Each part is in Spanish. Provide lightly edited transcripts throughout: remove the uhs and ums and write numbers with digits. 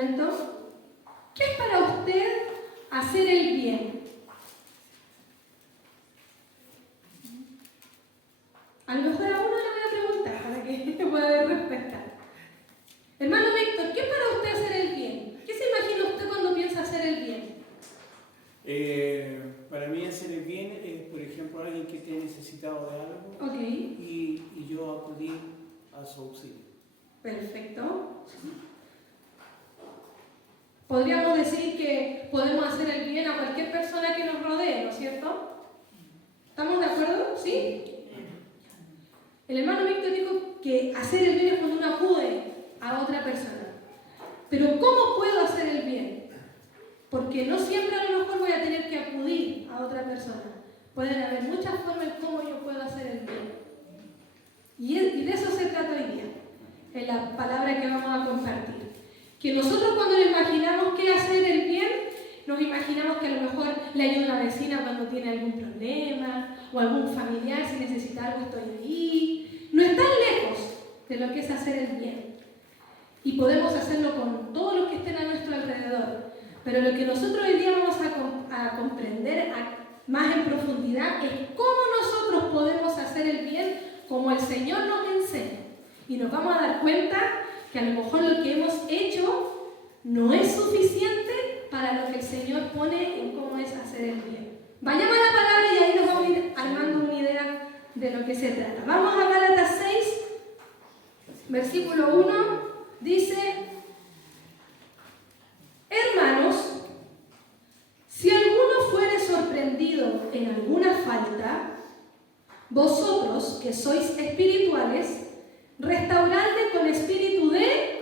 momento. ¿Qué es para usted hacer el bien? A lo mejor a uno le voy a preguntar para que pueda dar respuesta. Hermano Víctor, ¿qué es para usted hacer el bien? ¿Qué se imagina usted cuando piensa hacer el bien? Para mí hacer el bien es, por ejemplo, alguien que esté necesitado de algo, Ok. y yo acudir a su auxilio. Perfecto. Podríamos decir que podemos hacer el bien a cualquier persona que nos rodee, ¿no es cierto? ¿Estamos de acuerdo? ¿Sí? El hermano Víctor dijo que hacer el bien es cuando uno acude a otra persona. Pero ¿cómo puedo hacer el bien? Porque no siempre a lo mejor voy a tener que acudir a otra persona. Pueden haber muchas formas en cómo yo puedo hacer el bien. Y de eso se trata hoy día, en la palabra que vamos a compartir. Que nosotros cuando nos imaginamos qué hacer el bien, nos imaginamos que a lo mejor le ayuda a una vecina cuando tiene algún problema, o algún familiar, si necesita algo estoy ahí. No es tan lejos de lo que es hacer el bien. Y podemos hacerlo con todos los que estén a nuestro alrededor. Pero lo que nosotros hoy día vamos a comprender más en profundidad es cómo nosotros podemos hacer el bien como el Señor nos enseña. Y nos vamos a dar cuenta que a lo mejor lo que hemos hecho no es suficiente para lo que el Señor pone en cómo es hacer el bien. Vayamos a la palabra y ahí nos vamos a ir armando una idea de lo que se trata. Vamos a Gálatas 6, versículo 1, dice: hermanos, si alguno fuere sorprendido en alguna falta, vosotros que sois espirituales, restauradle con espíritu de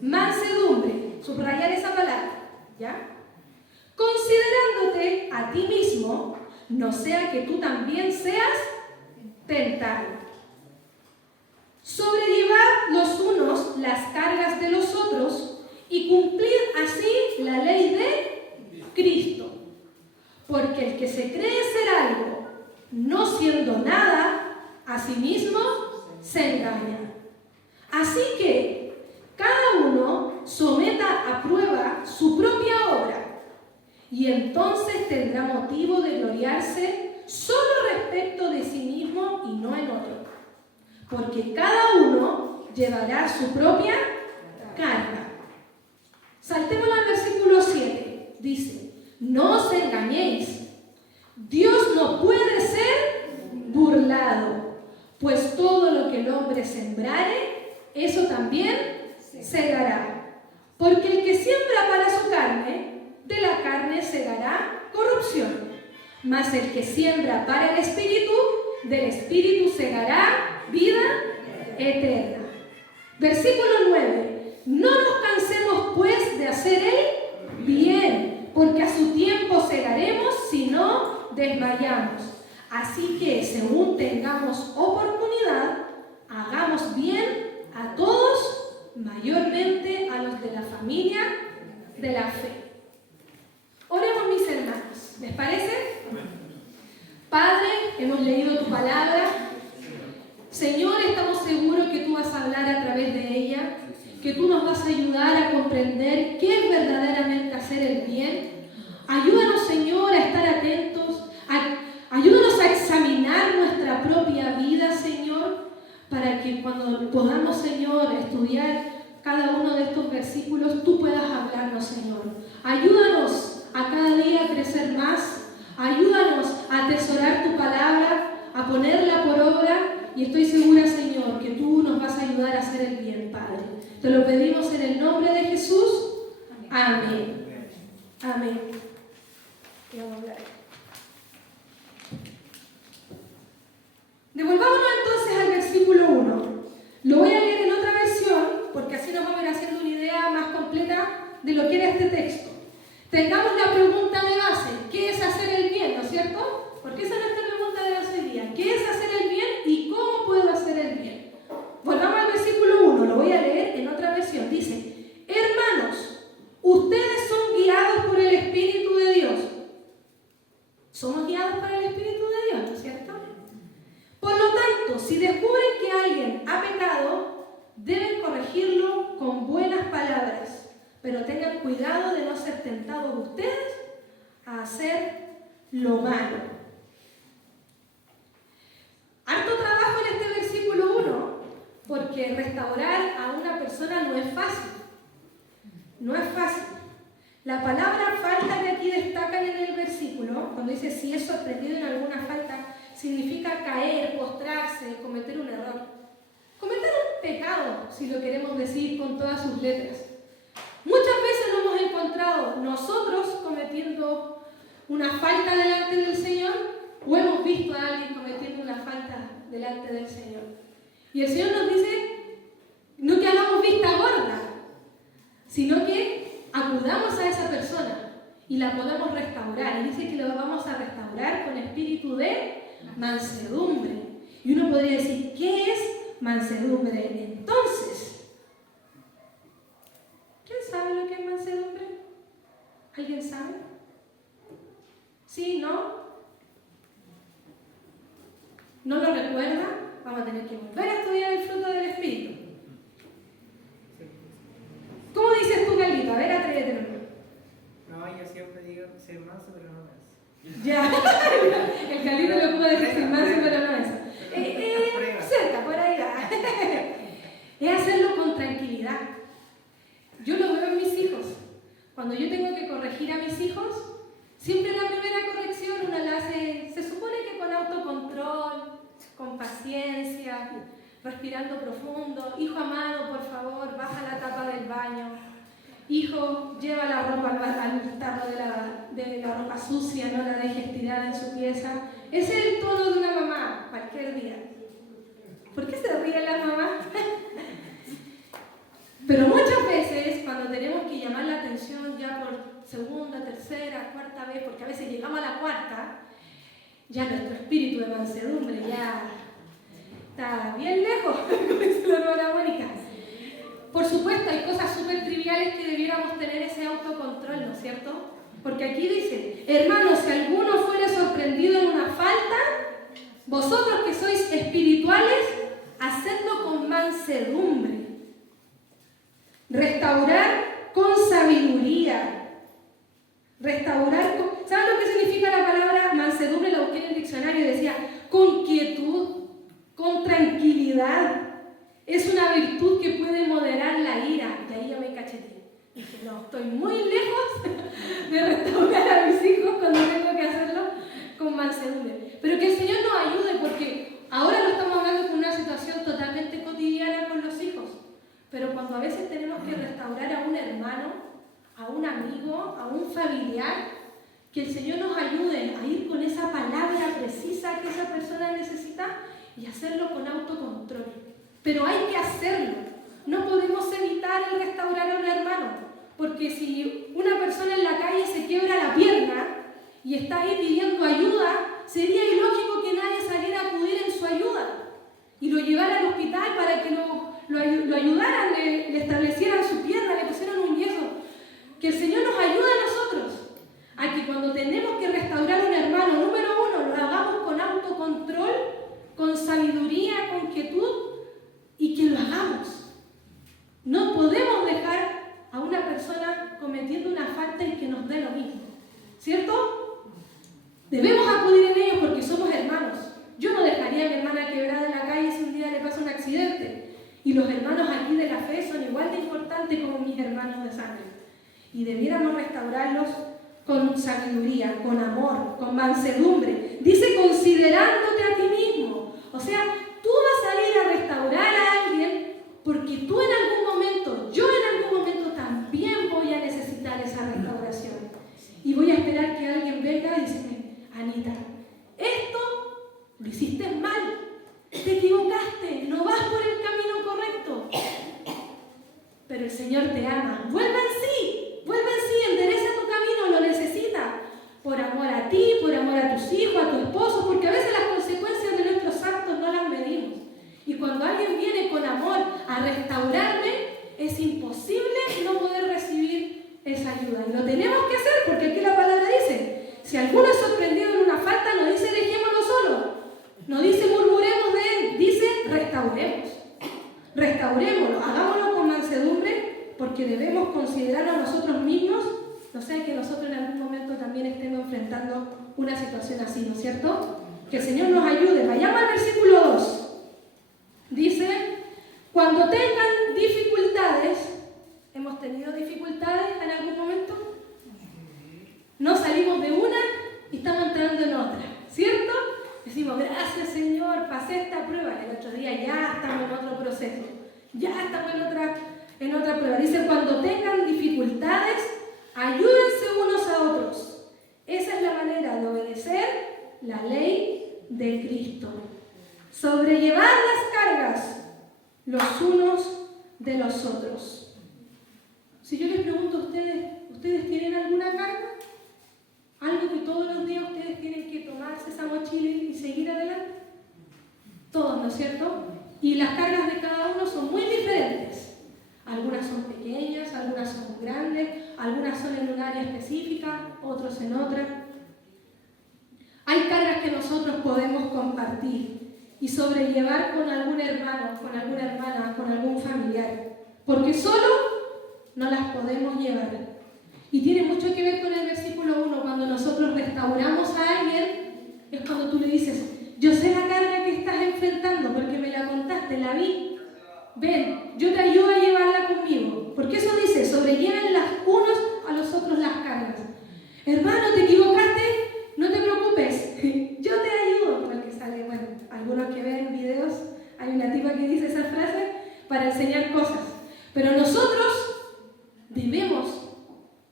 mansedumbre. Subrayar esa palabra, ¿ya? Considerándote a ti mismo, no sea que tú también seas tentado. Sobrellevad los unos las cargas de los otros y cumplid así la ley de Cristo. Porque el que se cree ser algo, no siendo nada, a sí mismo se engaña. Así que cada uno someta a prueba su propia obra, y entonces tendrá motivo de gloriarse solo respecto de sí mismo y no en otro. Porque cada uno llevará su propia carga. Saltemos al versículo 7. Dice: no os engañéis, Dios no puede ser burlado, pues todo lo que el hombre sembrare, eso también segará. Porque el que siembra para su carne, de la carne segará corrupción. Mas el que siembra para el Espíritu, del Espíritu segará vida eterna. Versículo 9. No nos cansemos pues de hacer el bien, porque a su tiempo segaremos si no desmayamos. Así que según tengamos oportunidad, hagamos bien a todos, mayormente a los de la familia de la fe. Oremos, mis hermanos, ¿les parece? Padre, hemos leído tu palabra. Señor, estamos seguros que tú vas a hablar a través de ella, que tú nos vas a ayudar a comprender qué es verdaderamente hacer el bien. Ayúdanos, Señor, a estar atentos, ayúdanos a examinar nuestra propia vida, Señor, para que cuando podamos, Señor, estudiar cada uno de estos versículos, tú puedas hablarnos, Señor. Ayúdanos a cada día a crecer más. Ayúdanos a atesorar tu palabra, a ponerla por obra, y estoy segura, Señor, que tú nos vas a ayudar a hacer el bien, Padre. Te lo pedimos en el nombre de Jesús. Amén. Amén. Y vamos a hablar. Devolvámonos entonces al versículo 1. Lo voy a leer en otra versión, porque así nos vamos a ir haciendo una idea más completa de lo que era este texto. Tengamos la pregunta de base: ¿qué es hacer el bien? ¿No es cierto? Porque esa es nuestra pregunta de base hoy día. ¿Qué es hacer el bien y cómo puedo hacer el bien? Volvamos al versículo 1, lo voy a leer en otra versión. Dice: hermanos, ustedes son guiados por el Espíritu de Dios. Somos guiados por el Espíritu de Dios, ¿no es cierto? Por lo tanto, si descubren que alguien ha pecado, deben corregirlo con buenas palabras, tengan cuidado de no ser tentados ustedes a hacer lo malo. Harto trabajo en este versículo 1, porque restaurar a una persona no es fácil. No es fácil. La palabra falta que aquí destacan en el versículo, cuando dice si es sorprendido en alguna falta, significa caer, postrarse, cometer un error. Cometer un pecado, si lo queremos decir con todas sus letras. Muchas veces lo hemos encontrado nosotros cometiendo una falta delante del Señor, o hemos visto a alguien cometiendo una falta delante del Señor. Y el Señor nos dice, no que hagamos vista gorda, sino que acudamos a esa persona y la podamos restaurar. Y dice que lo vamos a restaurar con espíritu de mansedumbre. Y uno podría decir, ¿qué es mansedumbre? Entonces, ¿quién sabe lo que es mansedumbre? ¿Alguien sabe? ¿Sí? ¿No? ¿No lo recuerda? Vamos a tener que volver a estudiar el fruto del Espíritu. ¿Cómo dices tú, Carlito? A ver, atrévete. No, yo siempre digo ser manso, pero no es. Ya, el Carlito lo pudo decir sin manso, pero no es. Cerca, por ahí va. Es hacerlo con tranquilidad. Yo lo veo en mis hijos. Cuando yo tengo que corregir a mis hijos, siempre la primera corrección uno la hace, se supone que con autocontrol, con paciencia, respirando profundo. Hijo amado, por favor, baja la tapa del baño. Hijo, lleva la ropa al tarro de la ropa sucia, no la dejes tirada en su pieza. Ese es el tono de una mamá, cualquier día. ¿Por qué se ríen las mamás? Pero muchas veces, cuando tenemos que llamar la atención ya por segunda, tercera, cuarta vez, porque a veces llegamos a la cuarta, ya nuestro espíritu de mansedumbre ya está bien lejos, como dice la hermana Mónica. Por supuesto, hay cosas súper triviales que debiéramos tener ese autocontrol, ¿no es cierto? Porque aquí dice, hermanos, si alguno fuere sorprendido en una falta, vosotros que sois espirituales, hacedlo con mansedumbre. Restaurar con sabiduría. Restaurar con... ¿Saben lo que significa la palabra mansedumbre? La busqué en el diccionario y decía, con quietud, con tranquilidad. Es una virtud que puede moderar la ira. Y ahí yo me cacheteé. Dije, no, estoy muy lejos de restaurar a mis hijos cuando tengo que hacerlo con mansedumbre. Pero que el Señor nos ayude, porque ahora lo estamos hablando con una situación totalmente cotidiana con los hijos. Pero cuando a veces tenemos que restaurar a un hermano, a un amigo, a un familiar, que el Señor nos ayude a ir con esa palabra precisa que esa persona necesita y hacerlo con autocontrol. Pero hay que hacerlo. No podemos evitar el restaurar a un hermano, porque si una persona en la calle se quiebra la pierna y está ahí pidiendo ayuda, sería ilógico que nadie saliera a acudir en su ayuda y lo llevara al hospital para que lo ayudaran, le establecieran su pierna, le pusieran un yeso. Que el Señor nos ayude a nosotros a que cuando tenemos que restaurar a un hermano, número uno, lo hagamos con autocontrol, con sabiduría, con quietud, y que lo hagamos. No podemos dejar a una persona cometiendo una falta y que nos dé lo mismo, ¿cierto? Debemos acudir en ellos porque somos hermanos. Yo no dejaría a mi hermana quebrada en la calle si un día le pasa un accidente. Y los hermanos aquí de la fe son igual de importantes como mis hermanos de sangre. Y debiéramos restaurarlos con sabiduría, con amor, con mansedumbre. Dice, considerándote a ti mismo. O sea, tú vas a ir a restaurar a alguien porque tú en algún momento, yo en algún momento también voy a necesitar esa restauración. Y voy a esperar que alguien venga y dice, Anita, esto lo hiciste mal, te equivocaste, no vas por el camino correcto. Pero el Señor te ama. Vuelve en sí, endereza tu camino, lo necesita. Por amor a ti, por amor a tus hijos, a tu esposo, porque a veces las consecuencias de nuestros actos no las medimos. Y cuando alguien viene con amor a restaurarme, es imposible no poder recibir esa ayuda. Y lo tenemos que hacer, porque aquí la palabra dice, si alguno es sorprendido en una falta, no dice dejémoslo solo, no dice murmuremos de él, dice restaurémoslo, hagámoslo con mansedumbre, porque debemos considerar a nosotros mismos una situación así, ¿no es cierto? Que el Señor nos ayude. Vayamos al versículo 2. Dice, cuando tengan dificultades, ¿hemos tenido dificultades en algún momento? No salimos de una y estamos entrando en otra, ¿cierto? Decimos, gracias Señor, pasé esta prueba. El otro día ya estamos en otro proceso, ya estamos en otra prueba. Dice, cuando tengan dificultades, ayúdense unos a otros. Esa es la manera de obedecer la ley de Cristo. Sobrellevar las cargas los unos de los otros. Si yo les pregunto a ustedes, ¿ustedes tienen alguna carga? ¿Algo que todos los días ustedes tienen que tomarse esa mochila y seguir adelante? Todos, ¿no es cierto? Y las cargas de cada uno son muy diferentes. Algunas son pequeñas, algunas son grandes, algunas son en un área específica, otros en otra. Hay cargas que nosotros podemos compartir y sobrellevar con algún hermano, con alguna hermana, con algún familiar, porque solo no las podemos llevar. Y tiene mucho que ver con el versículo 1, cuando nosotros restauramos a alguien, es cuando tú le dices, yo sé la carga que estás enfrentando porque me la contaste, la vi. Ven, yo te ayudo a llevarla conmigo. Porque eso dice, sobrelleven las unos a los otros las cargas. Hermano, te equivocaste, no te preocupes, yo te ayudo. Como el que sale, bueno, algunos que ven videos, hay una tipa que dice esa frase para enseñar cosas. Pero nosotros debemos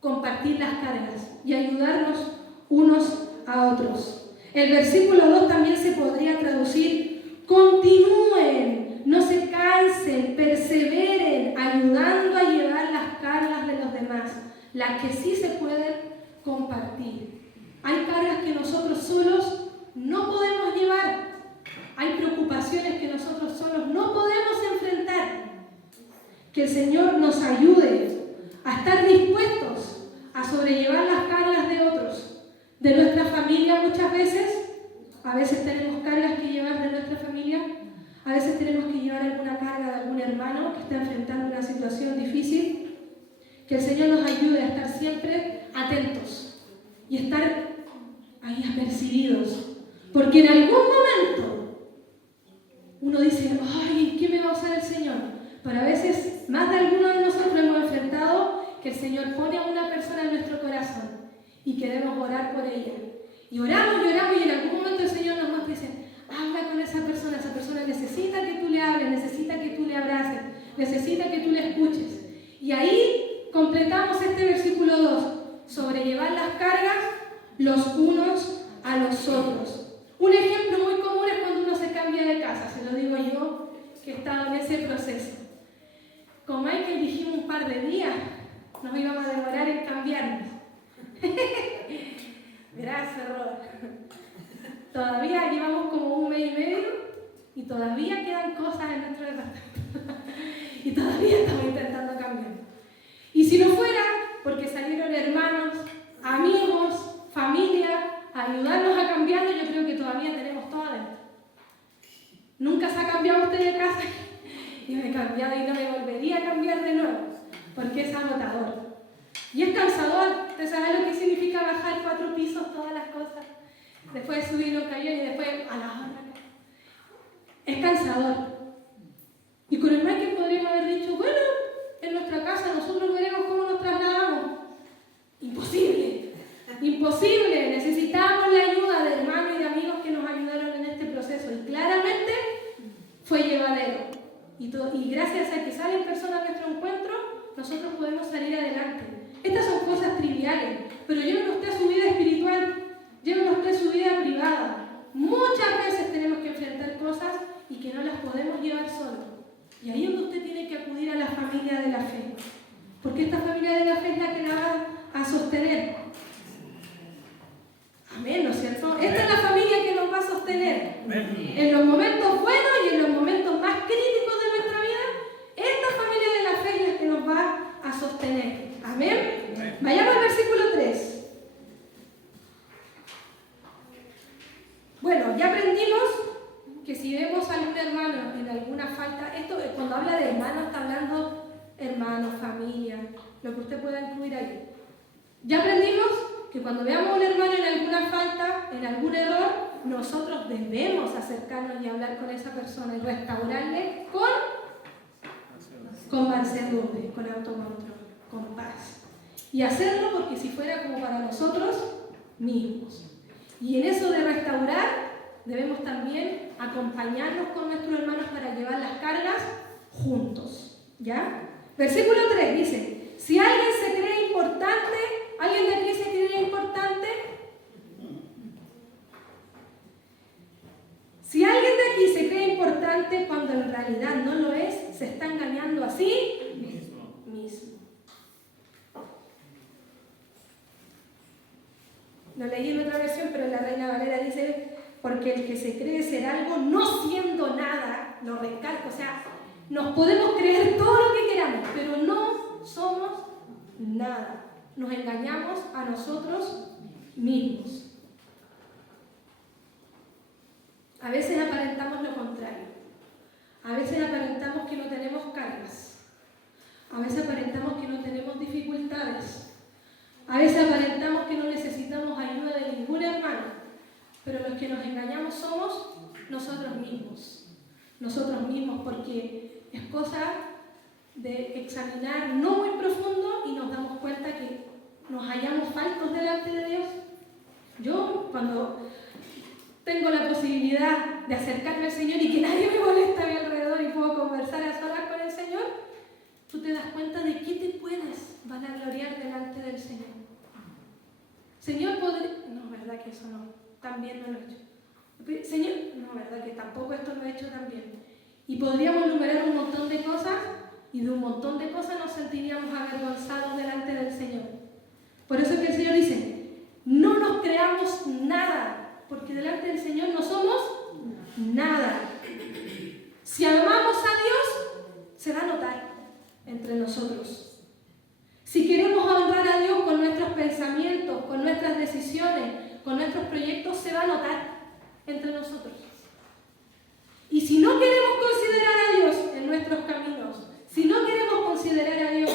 compartir las cargas y ayudarnos unos a otros. El versículo 2 también se podría traducir, continúen, no se cansen, perseveren, ayudando a llevar las cargas de los demás, las que sí se pueden compartir. Hay cargas que nosotros solos no podemos llevar, hay preocupaciones que nosotros solos no podemos enfrentar. Que el Señor nos ayude a estar dispuestos a sobrellevar las cargas de otros, de nuestra familia muchas veces. A veces tenemos cargas que llevar de nuestra familia, a veces tenemos que llevar alguna carga de algún hermano que está enfrentando una situación difícil. Que el Señor nos ayude a estar siempre atentos y estar ahí apercibidos, porque en algún momento uno dice, ay, ¿qué me va a usar el Señor? Pero a veces, más de alguno de nosotros hemos enfrentado que el Señor pone a una persona en nuestro corazón y queremos orar por ella. Y oramos y en algún momento el Señor nos muestra y dice, habla con esa persona necesita que tú le hables, necesita que tú le abraces, necesita que tú le escuches. Y ahí completamos este versículo 2, sobrellevar las cargas los unos a los otros. Un ejemplo muy común es cuando uno se cambia de casa, se lo digo yo, que he estado en ese proceso. Con Michael dijimos un par de días, nos íbamos a demorar en cambiarnos. Gracias, Rod. Todavía llevamos como 1 mes y medio y todavía quedan cosas en nuestro departamento. Y todavía estamos intentando cambiar. Y si no fuera porque salieron hermanos, amigos, familia, a ayudarnos a cambiarlo, yo creo que todavía tenemos todo adentro. Nunca se ha cambiado usted de casa y me he cambiado y no me volvería a cambiar de nuevo, porque es agotador. Y es cansador. ¿Usted sabe lo que significa bajar 4 pisos, todas las cosas? Después subir un cañón y después a la otra. Es cansador. Y con el Michael podríamos haber dicho, bueno, en nuestra casa nosotros veremos cómo nos trasladamos. Imposible. Imposible. Necesitábamos la ayuda de hermanos y de amigos que nos ayudaron en este proceso. Y claramente fue llevadero. Y gracias a que salen personas a nuestro encuentro, nosotros podemos salir adelante. Estas son cosas triviales, pero llévenlo usted a su vida espiritual, llévenlo usted a su vida privada. Muchas veces tenemos que enfrentar cosas y que no las podemos llevar solos. Y ahí es donde usted tiene que acudir a la familia de la fe, porque esta familia de la fe es la que la va a sostener. Amén, ¿no es cierto? Esta es la familia que nos va a sostener. En los momentos buenos y en los momentos más críticos de nuestra vida, esta familia de la fe es la que nos va a sostener. Amén. Vayamos al versículo 3. Bueno, ya aprendimos que si vemos a algún hermano en alguna falta, esto cuando habla de hermano está hablando hermano, familia, lo que usted pueda incluir ahí. Ya aprendimos que cuando veamos a un hermano en alguna falta, en algún error, nosotros debemos acercarnos y hablar con esa persona y restaurarle con mansedumbre, con autocontrol, con paz. Y hacerlo porque si fuera como para nosotros mismos. Y en eso de restaurar, debemos también acompañarnos con nuestros hermanos para llevar las cargas juntos. ¿Ya? Versículo 3 dice, si alguien se cree importante, ¿alguien de aquí se cree importante? Si alguien de aquí se cree importante cuando en realidad no lo es, se está engañando a sí mismo. Lo leí en otra versión, pero en la Reina Valera dice, porque el que se cree ser algo no siendo nada, lo recalco, o sea, nos podemos creer todo lo que queramos, pero no somos nada. Nos engañamos a nosotros mismos. A veces aparentamos lo contrario. A veces aparentamos que no tenemos cargas. A veces aparentamos que no tenemos dificultades. A veces aparentamos que no necesitamos ayuda de ningún hermano. Pero los que nos engañamos somos nosotros mismos. Nosotros mismos, porque es cosa de examinar no muy profundo y nos damos cuenta que nos hallamos faltos delante de Dios. Yo, cuando tengo la posibilidad de acercarme al Señor y que nadie me molesta a mi alrededor y puedo conversar a solas con el Señor, tú te das cuenta de qué te puedes vanagloriar delante del Señor. Señor, no, verdad que eso no, también no lo he hecho. Señor, no, verdad que tampoco esto lo he hecho también. Y podríamos enumerar un montón de cosas y de un montón de cosas nos sentiríamos avergonzados delante del Señor. Por eso es que el Señor dice, no nos creamos nada, porque delante del Señor no somos nada. Si amamos a Dios, se va a notar entre nosotros. Si queremos honrar a Dios con nuestros pensamientos, con nuestras decisiones, con nuestros proyectos, se va a notar entre nosotros. Y si no queremos considerar a Dios en nuestros caminos, si no queremos considerar a Dios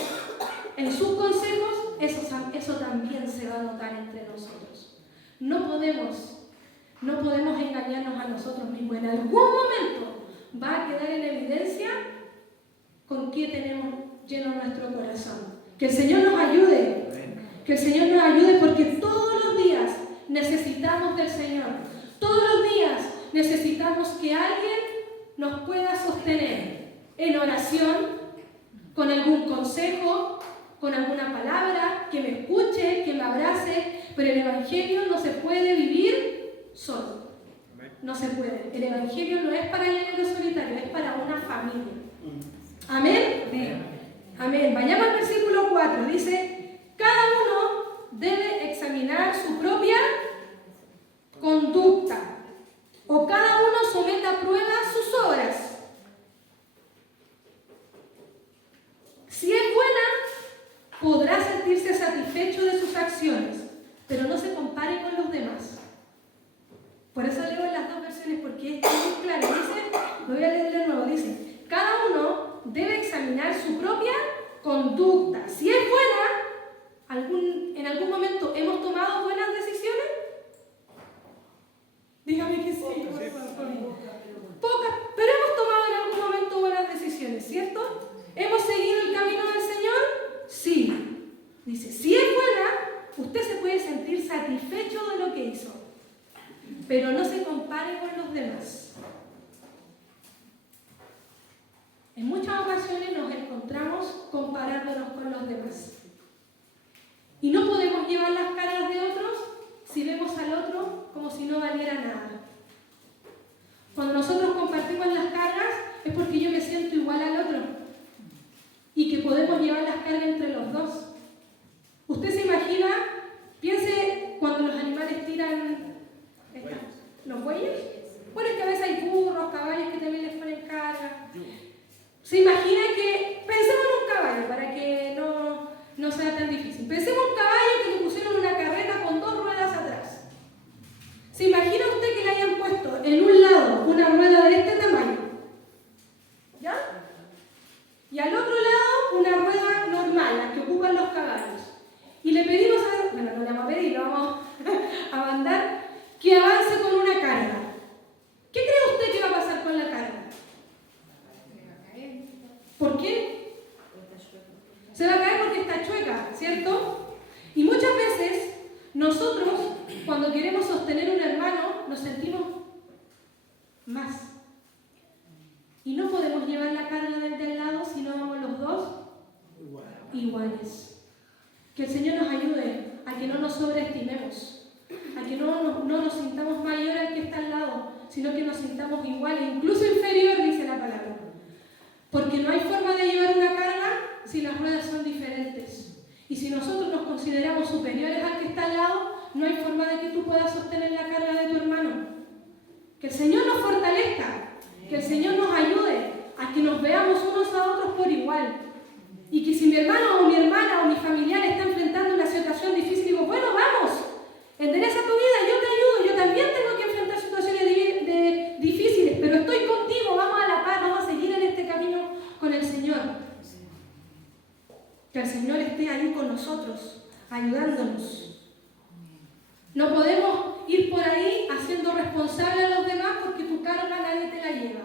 en sus consejos, eso también se va a notar entre nosotros. No podemos engañarnos a nosotros mismos. En algún momento va a quedar en evidencia con qué tenemos lleno nuestro corazón. Que el Señor nos ayude. Que el Señor nos ayude porque todos los días necesitamos del Señor. Todos los días necesitamos que alguien nos pueda sostener en oración, con algún consejo, con alguna palabra, que me escuche, que me abrace. Pero el Evangelio no se puede vivir solo. No se puede. El Evangelio no es para llanero solitario, es para una familia. ¿Amén? Amén. Amén. Vayamos al versículo 4. Dice, cada uno debe examinar su propia conducta. O cada uno someta a prueba sus obras. Si es buena, podrá sentirse satisfecho de sus acciones, pero no se compare con los demás. Por eso leo en las dos versiones, porque es muy claro. Dice, lo voy a leer de nuevo, dice, cada uno debe examinar su propia conducta. Si es buena, en algún momento hemos tomado buenas decisiones. Dígame que sí. Pocas, pero hemos tomado en algún momento buenas decisiones, ¿cierto? ¿Hemos seguido el camino del Señor? Sí. Dice, si es buena, usted se puede sentir satisfecho de lo que hizo, pero no se compare con los demás. En muchas ocasiones nos encontramos comparándonos con los demás. Y no podemos llevar las cargas de otros si vemos al otro como si no valiera nada. Cuando nosotros compartimos las cargas es porque yo me siento igual al otro y que podemos llevar las cargas entre los dos. Usted se imagina, piense cuando los animales tiran los bueyes. Bueno, es que a veces hay burros, caballos que también les ponen carga. Se imagina que, pensemos en un caballo para que no sea tan difícil. Pensemos en un caballo que le pusieron una carreta con 2 ruedas atrás. ¿Se imagina usted que no le vamos a pedir, lo vamos a mandar, que avance con una carga. ¿Qué cree usted que va a pasar con la carga? ¿Por qué? Se va a caer porque está chueca, ¿cierto? Y muchas veces nosotros, cuando queremos sostener un hermano, nos sentimos más. Y no podemos llevar la carga del de al lado si no vamos los dos iguales. Que el Señor nos ayude a que no nos sobreestimemos, a que no nos sintamos mayor al que está al lado, sino que nos sintamos iguales, incluso inferior, dice la palabra. Porque no hay forma de llevar una carga si las ruedas son diferentes. Y si nosotros nos consideramos superiores al que está al lado, no hay forma de que tú puedas sostener la carga de tu hermano. Que el Señor nos fortalezca, que el Señor nos ayude a que nos veamos unos a otros por igual. Y que si mi hermano o mi hermana o mi familiar está enfrentando una situación difícil, digo, bueno, vamos, endereza tu vida, yo te ayudo, yo también tengo que enfrentar situaciones difíciles, pero estoy contigo, vamos a la paz, vamos a seguir en este camino con el Señor. Que el Señor esté ahí con nosotros, ayudándonos. No podemos ir por ahí haciendo responsable a los demás porque tu carga nadie te la lleva.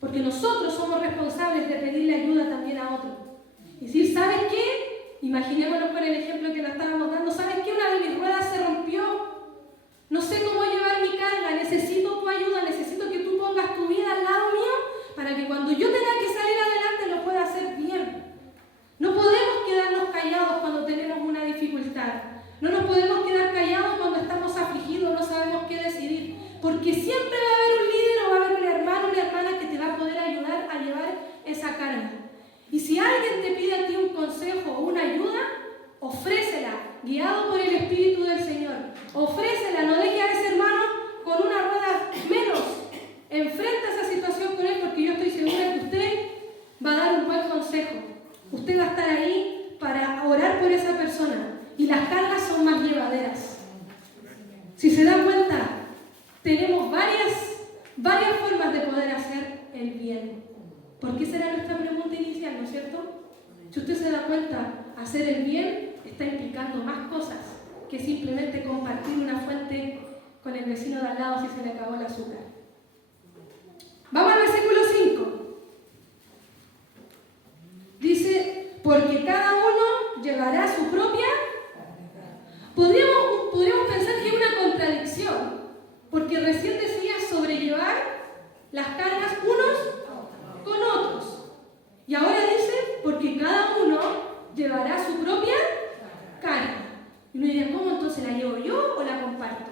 Porque nosotros somos responsables de pedirle ayuda también a otros. Y decir, ¿sabes qué? Imaginémonos con el ejemplo que nos estábamos dando. ¿Sabes qué? Una de mis ruedas se rompió. No sé cómo llevar mi carga. Necesito tu ayuda. Necesito que tú pongas tu vida al lado mío para que cuando yo tenga que salir adelante lo pueda hacer bien. No podemos quedarnos callados cuando tenemos una dificultad. No nos podemos quedar callados cuando estamos afligidos, no sabemos qué decidir. Porque siempre va a haber un líder o va a haber un hermano o una hermana que te va a poder ayudar a llevar esa carga. Y si alguien te pide a ti un consejo o una ayuda, ofrécela, guiado por el Espíritu del Señor. Ofrécela, no deje a ese hermano con una rueda menos. Enfrenta esa situación con él porque yo estoy segura que usted va a dar un buen consejo. Usted va a estar ahí para orar por esa persona. Y las cargas son más llevaderas. Si se dan cuenta, tenemos varias formas de poder hacer el bien. ¿Por qué será nuestra pregunta inicial, no es cierto? Si usted se da cuenta, hacer el bien está implicando más cosas que simplemente compartir una fuente con el vecino de al lado si se le acabó el azúcar. Vamos al versículo 5. Dice, porque cada uno llevará su propia. Podríamos pensar que es una contradicción, porque recién decía sobrellevar las cargas unos con otros. Y ahora dice, porque cada uno llevará su propia carga. Y uno diría, ¿cómo entonces la llevo yo o la comparto?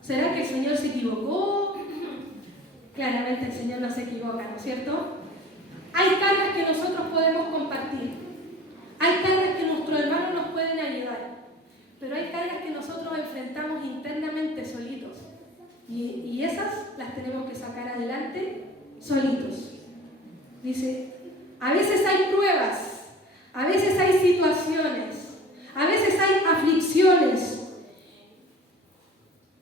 ¿Será que el Señor se equivocó? Claramente el Señor no se equivoca, ¿no es cierto? Hay cargas que nosotros podemos compartir. Hay cargas que nuestros hermanos nos pueden ayudar. Pero hay cargas que nosotros enfrentamos internamente solitos. Y esas las tenemos que sacar adelante solitos. Dice, a veces hay pruebas, a veces hay situaciones, a veces hay aflicciones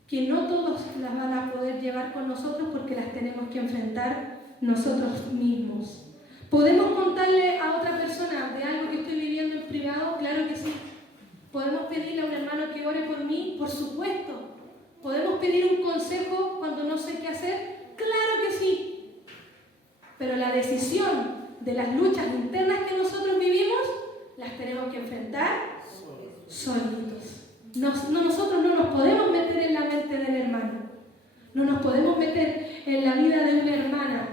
que no todos las van a poder llevar con nosotros porque las tenemos que enfrentar nosotros mismos. ¿Podemos contarle a otra persona de algo que estoy viviendo en privado? Claro que sí. ¿Podemos pedirle a un hermano que ore por mí? Por supuesto. ¿Podemos pedir un consejo cuando no sé qué hacer? Claro que sí. Pero la decisión de las luchas internas que nosotros vivimos, las tenemos que enfrentar solitos. Nosotros no nos podemos meter en la mente del hermano. No nos podemos meter en la vida de una hermana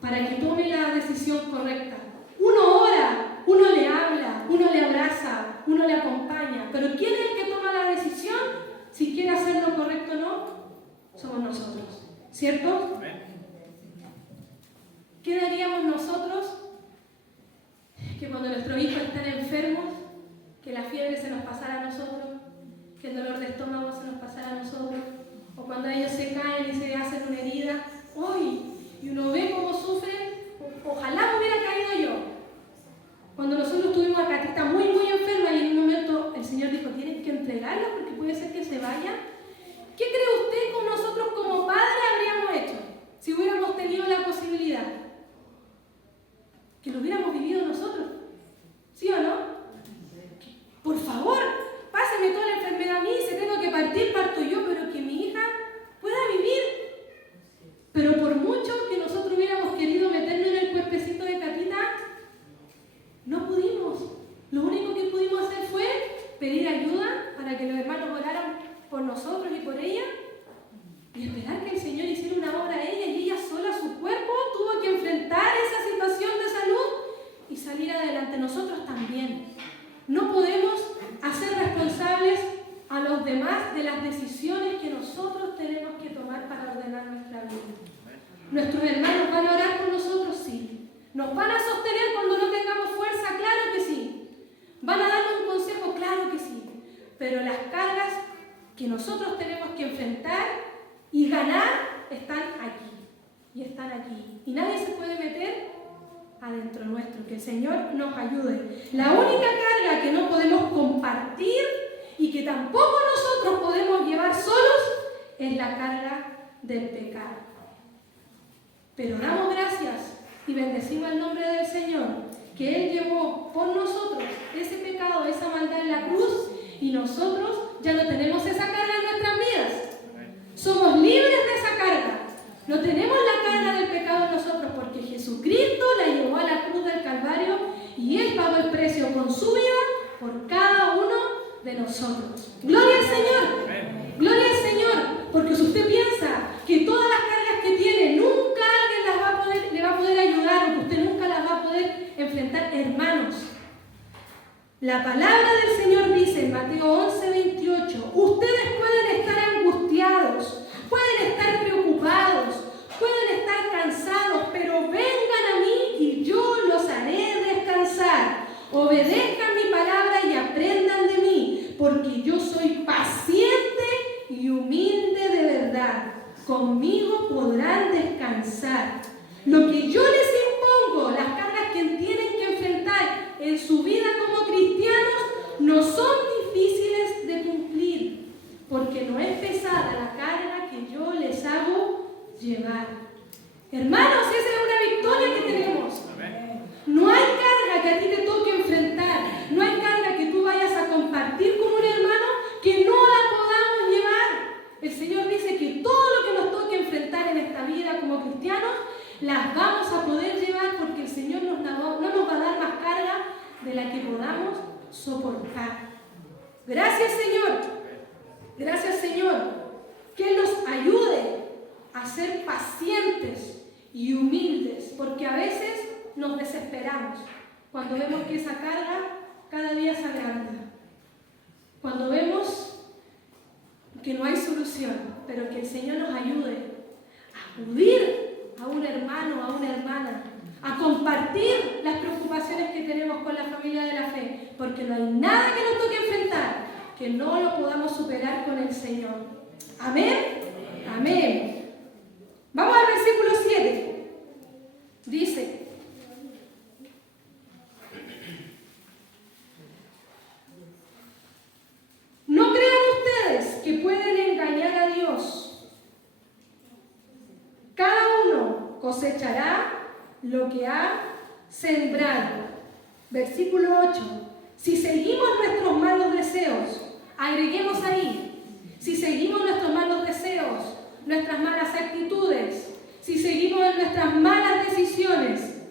para que tome la decisión correcta. Uno ora, uno le habla, uno le abraza, uno le acompaña. Pero ¿quién es el que toma la decisión? Si quiere hacer lo correcto o no, somos nosotros. ¿Cierto? ¿Qué daríamos nosotros que cuando nuestros hijos están enfermos, que la fiebre se nos pasara a nosotros, que el dolor de estómago se nos pasara a nosotros, o cuando ellos se caen y se hacen una herida, ¡uy! Y uno ve cómo sufren, ojalá me hubiera caído yo. Cuando nosotros tuvimos a Catita muy enferma y en un momento el Señor dijo, tienes que entregarla porque puede ser que se vaya. ¿Qué cree usted que nosotros como padres habríamos hecho si hubiéramos tenido la posibilidad? Que lo hubiéramos vivido nosotros. ¿Sí o no? Por favor, ¿Nuestros hermanos van a orar por nosotros? Sí. ¿Nos van a sostener cuando no tengamos fuerza? Claro que sí. ¿Van a darnos un consejo? Claro que sí. Pero las cargas que nosotros tenemos que enfrentar y ganar están aquí. Y están aquí. Y nadie se puede meter adentro nuestro. Que el Señor nos ayude. La única carga que no podemos compartir y que tampoco nosotros podemos llevar solos es la carga del pecado. Pero damos gracias y bendecimos el nombre del Señor, que Él llevó por nosotros ese pecado, esa maldad en la cruz, y nosotros ya no tenemos esa carga en nuestras vidas. Somos libres de esa carga. No tenemos la carga del pecado en nosotros, porque Jesucristo la llevó a la cruz del Calvario y Él pagó el precio con su vida por cada uno de nosotros. ¡Gloria al Señor! ¡Gloria al Señor! Porque si usted piensa que todas las cargas que tiene nunca alguien le va a poder ayudar, o que usted nunca las va a poder enfrentar, hermanos, la palabra del Señor dice en Mateo 11:28, ustedes pueden estar angustiados, pueden estar preocupados, pueden estar cansados, pero vengan a mí y yo los haré descansar. Obedezcan mi palabra y aprendan de mí, porque yo soy paciente y humilde de verdad. Conmigo podrán descansar. Lo que yo les impongo, las cargas que tienen que enfrentar en su vida como cristianos, no son difíciles de cumplir, porque no es pesada la carga que yo les hago llevar. Hermanos, esa es una victoria que tenemos. No hay carga que a ti te toque enfrentar, no hay carga que tú vayas a compartir con un hermano que no la podamos llevar. El Señor dice que todo lo que nos toque enfrentar en esta vida como cristianos, las vamos a poder llevar, porque el Señor no nos va a dar más carga de la que podamos soportar. Gracias, Señor. Gracias, Señor. Que Él nos ayude a ser pacientes y humildes, porque a veces nos desesperamos cuando vemos que esa carga cada día se agranda, cuando vemos que no hay solución, pero que el Señor nos ayude a acudir a un hermano, a una hermana, a compartir las preocupaciones que tenemos con la familia de la fe, porque no hay nada que nos toque enfrentar que no lo podamos superar con el Señor. Amén. Amén. Vamos al versículo 7. Dice: no crean ustedes que pueden engañar a Dios. Cada uno cosechará lo que ha sembrado. Versículo 8. Si seguimos nuestros malos deseos, agreguemos ahí, si seguimos nuestros malos deseos, nuestras malas actitudes, si seguimos nuestras malas decisiones,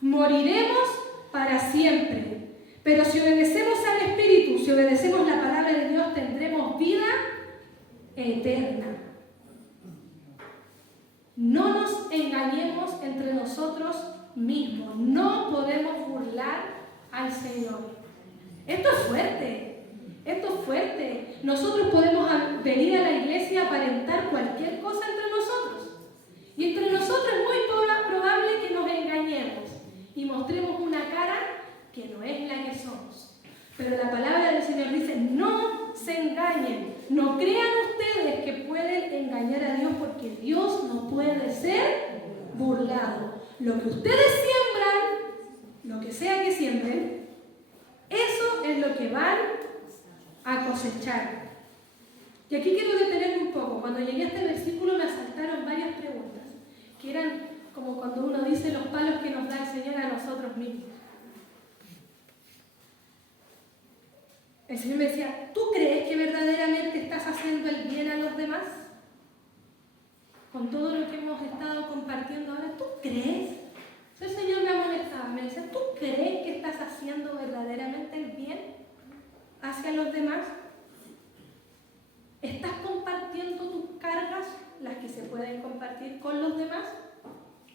moriremos para siempre. Pero si obedecemos al Espíritu, si obedecemos la palabra de Dios, tendremos vida eterna. No nos engañemos entre nosotros mismos. No podemos burlar al Señor. Esto es fuerte. Esto es fuerte. Nosotros podemos venir a la iglesia a aparentar cualquier cosa entre nosotros. Y entre nosotros es muy probable que nos engañemos y mostremos una cara que no es la que somos. Pero la palabra del Señor dice: no se engañen, no crean ustedes que pueden engañar a Dios, porque Dios no puede ser burlado. Lo que ustedes siembran, lo que sea que siembren, eso es lo que van a cosechar. Y aquí quiero detenerme un poco. Cuando llegué a este versículo me asaltaron varias preguntas, que eran como cuando uno dice los palos que nos da el Señor a nosotros mismos. El Señor me decía: ¿tú crees que verdaderamente estás haciendo el bien a los demás? Con todo lo que hemos estado compartiendo ahora, ¿tú crees? El Señor me amonestaba, me decía: ¿tú crees que estás haciendo verdaderamente el bien hacia los demás? ¿Estás compartiendo tus cargas, las que se pueden compartir con los demás?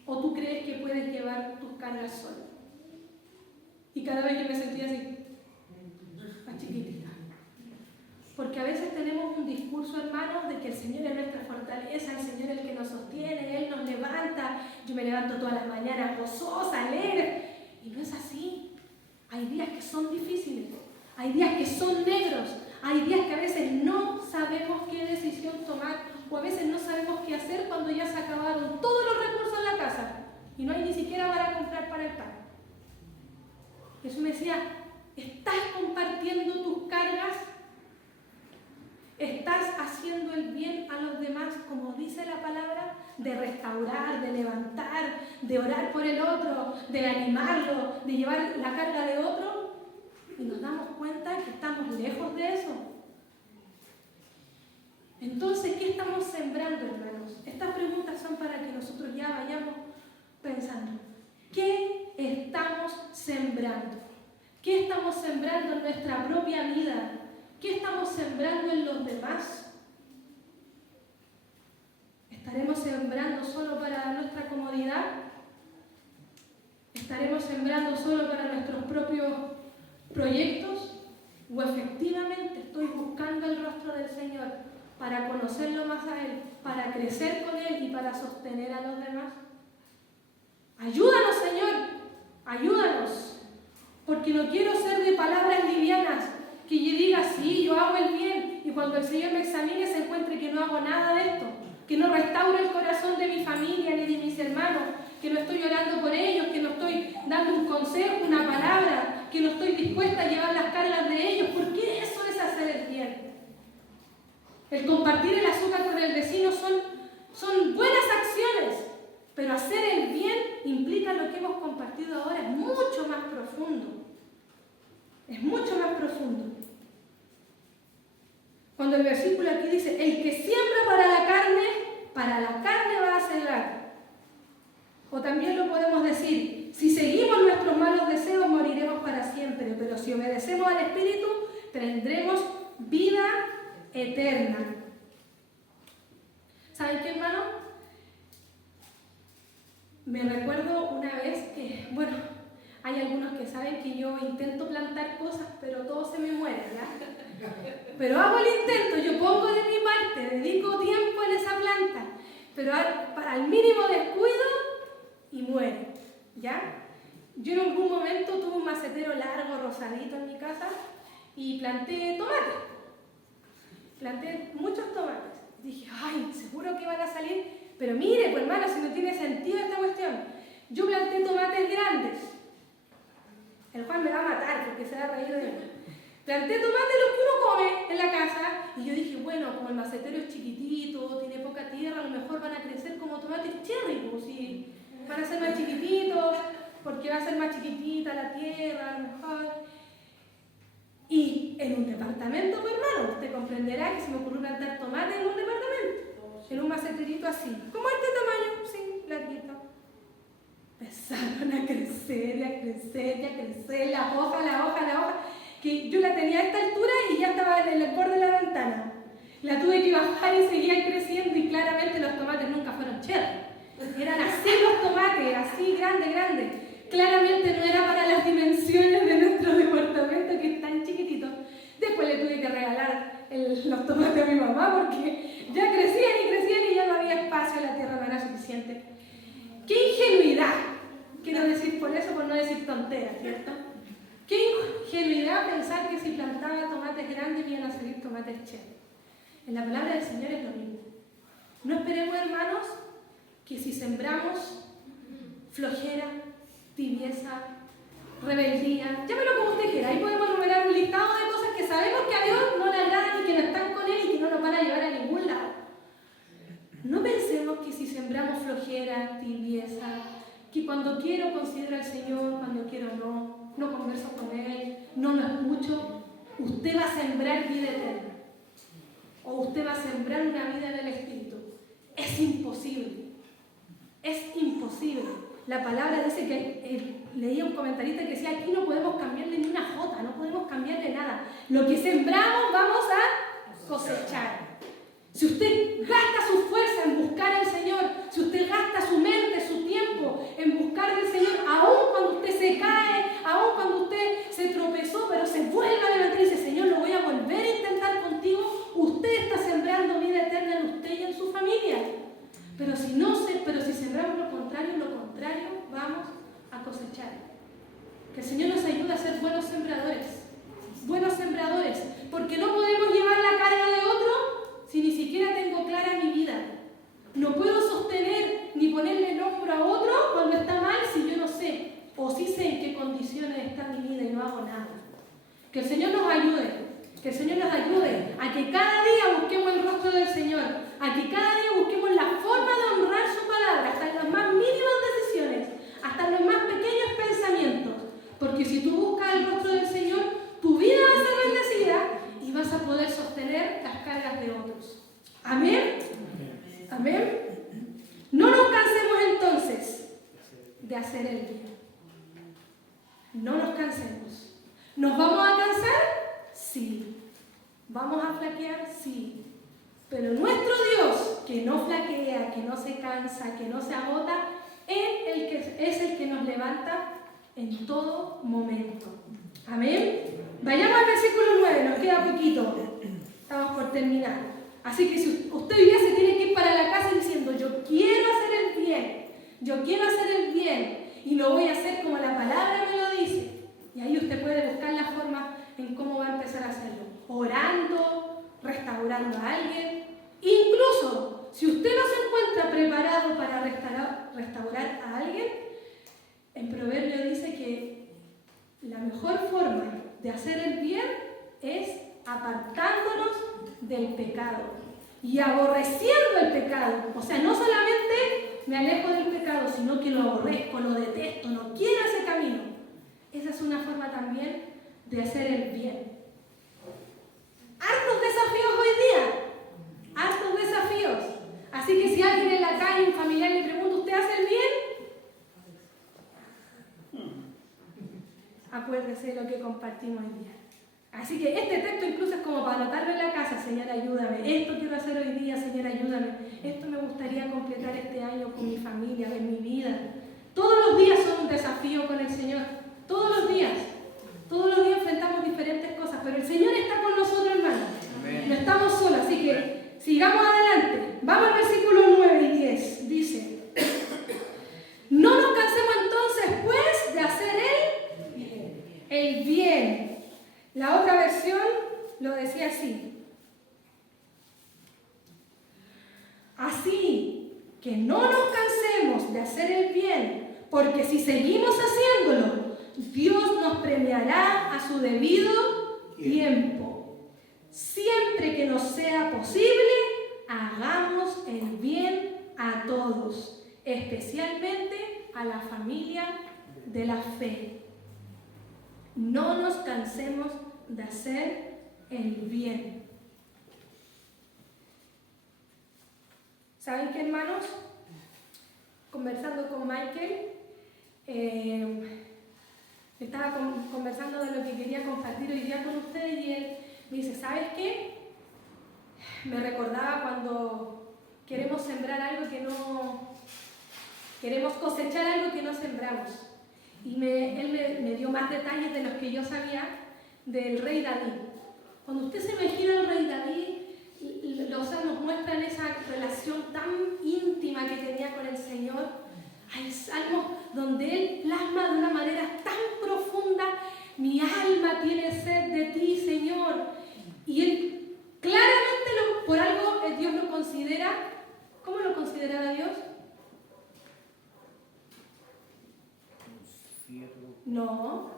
¿O tú crees que puedes llevar tus cargas solo? Y cada vez que me sentía así, más chiquitita. Porque a veces tenemos un discurso, hermanos, de que el Señor es nuestra fortaleza, el Señor es el que nos sostiene, Él nos levanta, yo me levanto todas las mañanas gozosa, alegre. Y no es así. Hay días que son difíciles, hay días que son negros, hay días que a veces no sabemos qué decisión tomar o a veces no sabemos qué hacer cuando ya se acabaron todos los recursos en la casa y no hay ni siquiera para comprar para el pan. Jesús me decía, ¿estás compartiendo tus cargas? ¿Estás haciendo el bien a los demás, como dice la palabra? De restaurar, de levantar, de orar por el otro, de animarlo, de llevar la carga de otro. Y nos damos cuenta que estamos lejos de eso. Entonces, ¿qué estamos sembrando, hermanos? Estas preguntas son para que nosotros ya vayamos pensando. ¿Qué estamos sembrando? ¿Qué estamos sembrando en nuestra propia vida? ¿Qué estamos sembrando en los demás? ¿Estaremos sembrando solo para nuestra comodidad? ¿Estaremos sembrando solo para nuestros propios proyectos? ¿O efectivamente estoy buscando el rostro del Señor para conocerlo más a Él, para crecer con Él y para sostener a los demás? Ayúdanos, Señor, ayúdanos, porque no quiero ser de palabras livianas, que yo diga, sí, yo hago el bien, y cuando el Señor me examine se encuentre que no hago nada de esto, que no restauro el corazón de mi familia ni de mis hermanos, que no estoy orando por ellos, que no estoy dando un consejo, una palabra, que no estoy dispuesta a llevar las cargas de ellos, porque eso es hacer el bien. El compartir el azúcar con el vecino son buenas acciones, pero hacer el bien implica lo que hemos compartido ahora, es mucho más profundo. Es mucho más profundo. Cuando el versículo aquí dice, el que siembra para la carne va a cegar. O también lo podemos decir, si seguimos nuestros malos deseos moriremos para siempre, pero si obedecemos al Espíritu tendremos vida eterna. ¿Saben qué, hermano? Me recuerdo una vez que, hay algunos que saben que yo intento plantar cosas, pero todo se me muere, ¿ya? Pero hago el intento, yo pongo de mi parte, dedico tiempo en esa planta, pero al mínimo descuido y muere, ¿ya? Yo en algún momento tuve un macetero largo, rosadito en mi casa y planté tomates. Planté muchos tomates. Dije, ay, seguro que van a salir, pero mire, pues hermano, si no tiene sentido esta cuestión. Yo planté tomates grandes. El Juan me va a matar porque se va a reír de mí. Planté tomates los que uno come en la casa y yo dije, bueno, como el macetero es chiquitito, tiene poca tierra, a lo mejor van a crecer como tomates cherry, pues sí, van a ser más chiquititos porque va a ser más chiquitita la tierra, a lo mejor. Y en un departamento, pues hermano, usted comprenderá que se me ocurrió plantar tomates en un departamento, en un maceterito así, como este tamaño, sí, larguito. Empezaron a crecer, la hoja, que yo la tenía a esta altura y ya estaba en el borde de la ventana. La tuve que bajar y seguían creciendo y claramente los tomates nunca fueron cherry. Eran así los tomates, así grande. Claramente no era para las dimensiones de nuestro departamento que es tan chiquitito. Después le tuve que regalar los tomates a mi mamá porque ya crecían y ya no había espacio, la tierra no era suficiente. ¡Qué ingenuidad! Quiero decir por eso, por no decir tonteras, ¿cierto? ¡Qué ingenuidad pensar que si plantaba tomates grandes iban a salir tomates cherry! En la palabra del Señor es lo mismo. No esperemos, hermanos, que si sembramos flojera, tibieza, rebeldía, llámelo como usted quiera, ahí podemos enumerar un listado de cosas que sabemos que a Dios no le agradan y que no están con Él y que no nos van a llevar a ningún lado. No pensemos que si sembramos flojera, tibieza, que cuando quiero considero al Señor, cuando quiero no converso con Él, no lo escucho, usted va a sembrar vida eterna. O usted va a sembrar una vida en el Espíritu. Es imposible. Es imposible. La palabra dice que, leía un comentarista que decía, aquí no podemos cambiarle ni una jota, no podemos cambiarle nada. Lo que sembramos vamos a cosechar. Si usted gasta su fuerza en buscar al Señor, si usted gasta su mente, su tiempo en buscar al Señor, aun cuando usted se cae, aun cuando usted se tropezó, pero se vuelve a levantar y dice, Señor, lo voy a volver a intentar contigo, usted está sembrando vida eterna en usted y en su familia. Pero si sembramos lo contrario, lo que cada día busquemos el rostro del Señor, a que cada día busquemos la forma de honrar su palabra, hasta en las más mínimas decisiones, hasta en los más pequeños pensamientos. Porque si tú buscas el rostro del Señor, tu vida va a ser bendecida y vas a poder sostener las cargas de otros. Amén. Amén. No nos cansemos entonces de hacer el bien. No nos cansemos. ¿Nos vamos a cansar? Sí. ¿Vamos a flaquear? Sí. Pero nuestro Dios, que no flaquea, que no se cansa, que no se agota, es el que nos levanta en todo momento. Amén. Vayamos al versículo 9, nos queda poquito. Estamos por terminar. Así que si usted hoy día se tiene que ir para la casa diciendo, yo quiero hacer el bien, yo quiero hacer el bien, y lo voy a hacer como la palabra me lo dice. Y ahí usted puede buscar la forma en cómo va a empezar a hacerlo. Orando, restaurando a alguien. Incluso, si usted no se encuentra preparado para restaurar a alguien, en Proverbio dice que la mejor forma de hacer el bien es apartándonos del pecado y aborreciendo el pecado. O sea, no solamente me alejo del pecado, sino que lo aborrezco, lo detesto, no quiero ese camino. Esa es una forma también de hacer el bien. Hartos desafíos hoy día, hartos desafíos. Así que si alguien en la calle, un familiar le pregunta, ¿usted hace el bien? Acuérdese de lo que compartimos hoy día. Así que este texto incluso es como para anotarlo en la casa. Señor, ayúdame. Esto quiero hacer hoy día, Señor, ayúdame. Esto me gustaría completar este año con mi familia, en mi vida. Todos los días son un desafío con el Señor. Todos los días. Todos los días enfrentamos diferentes cosas, pero el Señor está con nosotros, hermanos. No estamos solos, así que sigamos adelante. Vamos al versículo 9 y 10. Dice, no nos cansemos entonces, pues, de hacer el bien. La otra versión lo decía así. Así que no nos cansemos de hacer el bien, porque si seguimos haciéndolo, Dios nos premiará a su debido tiempo. Siempre que nos sea posible, hagamos el bien a todos, especialmente a la familia de la fe. No nos cansemos de hacer el bien. ¿Saben qué, hermanos? Conversando con Michael, estaba conversando de lo que quería compartir hoy día con ustedes y él me dice, ¿sabes qué? Me recordaba cuando queremos sembrar algo que no... Queremos cosechar algo que no sembramos. Y él me dio más detalles de los que yo sabía del rey David. Cuando usted se imagina al rey David, los salmos muestran esa relación tan íntima que tenía con el Señor. Hay salmos donde él plasma de una manera tan profunda, mi alma tiene sed de ti, Señor. Y él claramente, por algo Dios lo considera, ¿cómo lo consideraba Dios? No.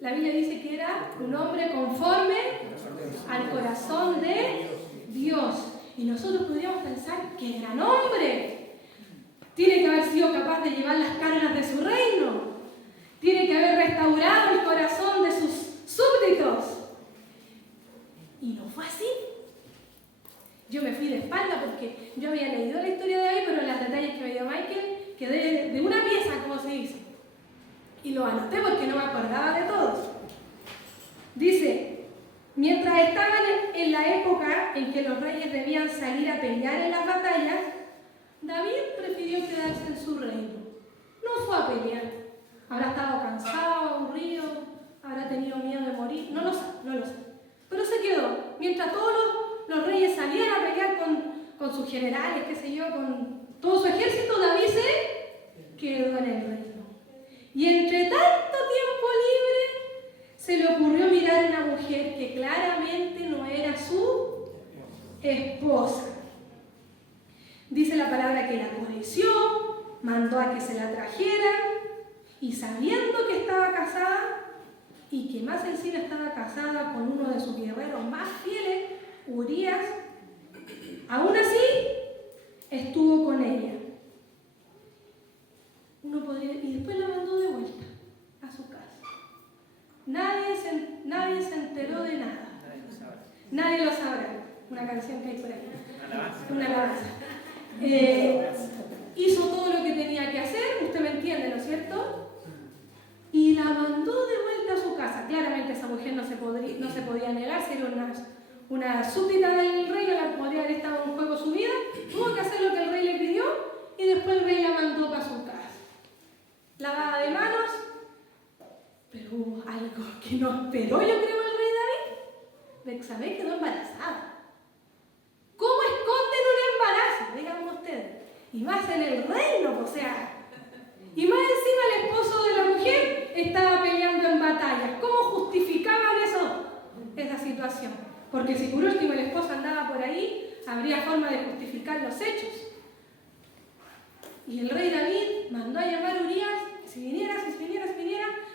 La Biblia dice que era un hombre conforme al corazón de Dios. Y nosotros podríamos pensar, ¡qué gran hombre! Tiene que haber sido capaz de llevar las cargas de su reino. Tiene que haber restaurado el corazón de sus súbditos. Y no fue así. Yo me fui de espalda porque yo había leído la historia de David, pero en los detalles que me dio Michael quedé de una pieza, como se dice. Y lo anoté porque no me acordaba de todos. Dice, mientras estaban en la época en que los reyes debían salir a pelear en las batallas, David prefirió quedarse en su reino. No fue a pelear. Habrá estado cansado, aburrido, habrá tenido miedo de morir. No lo sé. Pero se quedó. Mientras todos los reyes salían a pelear con sus generales, qué sé yo, con todo su ejército, David se quedó en el reino. Y entre tanto tiempo libre, se le ocurrió mirar a una mujer que claramente no era su esposa. Dice la palabra que la codició, mandó a que se la trajeran, y sabiendo que estaba casada, y que más encima estaba casada con uno de sus guerreros más fieles, Urías, aún así, estuvo con ella. Y después la mandó de vuelta a su casa. Nadie se enteró de nada. Nadie lo sabrá. Una canción que hay por ahí. Una alabanza. Hizo todo lo que tenía que hacer, usted me entiende, ¿no es cierto? Y la mandó de vuelta a su casa. Claramente esa mujer no se podía negar, si era una súbdita del rey, no la podría haber estado en juego su vida. Tuvo que hacer lo que el rey le pidió y después el rey la mandó para su casa. Lavada de manos, pero hubo algo que no esperó, yo creo, el rey David. Betsabé quedó embarazada. ¿Cómo esconden un embarazo? Díganme ustedes. Y más en el reino, o sea. Y más encima el esposo de la mujer estaba peleando en batallas. ¿Cómo justificaban esa situación? Porque si por último el esposo andaba por ahí, habría forma de justificar los hechos. Y el rey David mandó a llamar a Urías, si viniera,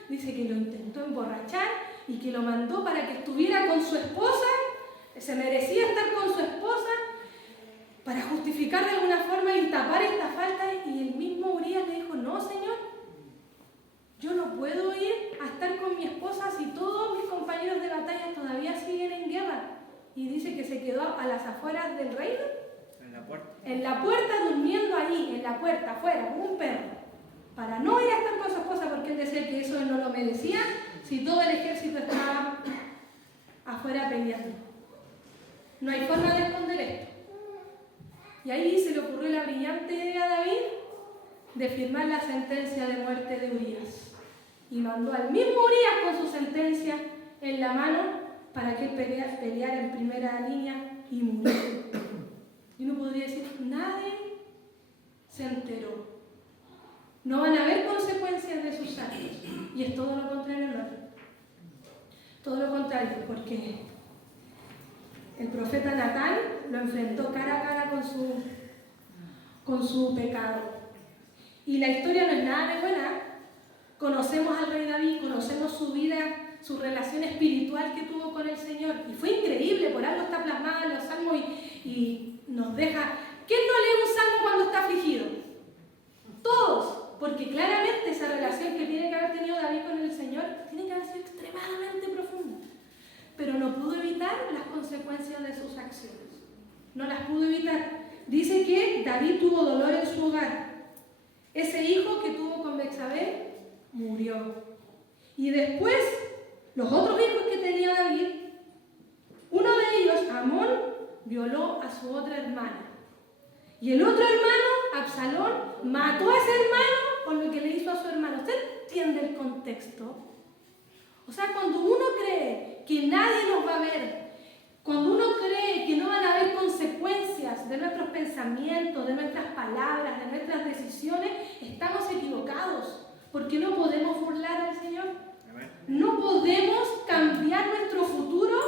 dice que lo intentó emborrachar y que lo mandó para que estuviera con su esposa, se merecía estar con su esposa, para justificar de alguna forma y tapar esta falta. Y el mismo Urías le dijo: no, Señor, yo no puedo ir a estar con mi esposa si todos mis compañeros de batalla todavía siguen en guerra. Y dice que se quedó a las afueras del reino, en la puerta, durmiendo ahí, en la puerta, afuera, como un perro, para no ir a estar con su esposa, porque él decía que eso él no lo merecía si todo el ejército estaba afuera peleando. No hay forma de esconder esto. Y ahí se le ocurrió la brillante idea a David de firmar la sentencia de muerte de Urías. Y mandó al mismo Urías con su sentencia en la mano para que él peleara en primera línea y murió. Y uno podría decir: nadie se enteró. No van a haber consecuencias de sus actos. Y es todo lo contrario, ¿no? Todo lo contrario, porque el profeta Natán lo enfrentó cara a cara con su pecado. Y la historia no es nada de buena. Conocemos al rey David, conocemos su vida, su relación espiritual que tuvo con el Señor. Y fue increíble, por algo está plasmada en los salmos y nos deja... ¿Quién no lee un salmo cuando está afligido? Todos, porque claramente esa relación que tiene que haber tenido David con el Señor tiene que haber sido extremadamente profunda. Pero no pudo evitar las consecuencias de sus acciones. No las pudo evitar. Dice que David tuvo dolor en su hogar. Ese hijo que tuvo con Betsabé murió. Y después, los otros hijos que tenía David, uno de ellos, Amón, violó a su otra hermana. Y el otro hermano, Absalón, mató a ese hermano por lo que le hizo a su hermano. ¿Usted entiende el contexto? O sea, cuando uno cree que nadie nos va a ver, cuando uno cree que no van a haber consecuencias de nuestros pensamientos, de nuestras palabras, de nuestras decisiones, estamos equivocados, porque no podemos burlar al Señor. No podemos cambiar nuestro futuro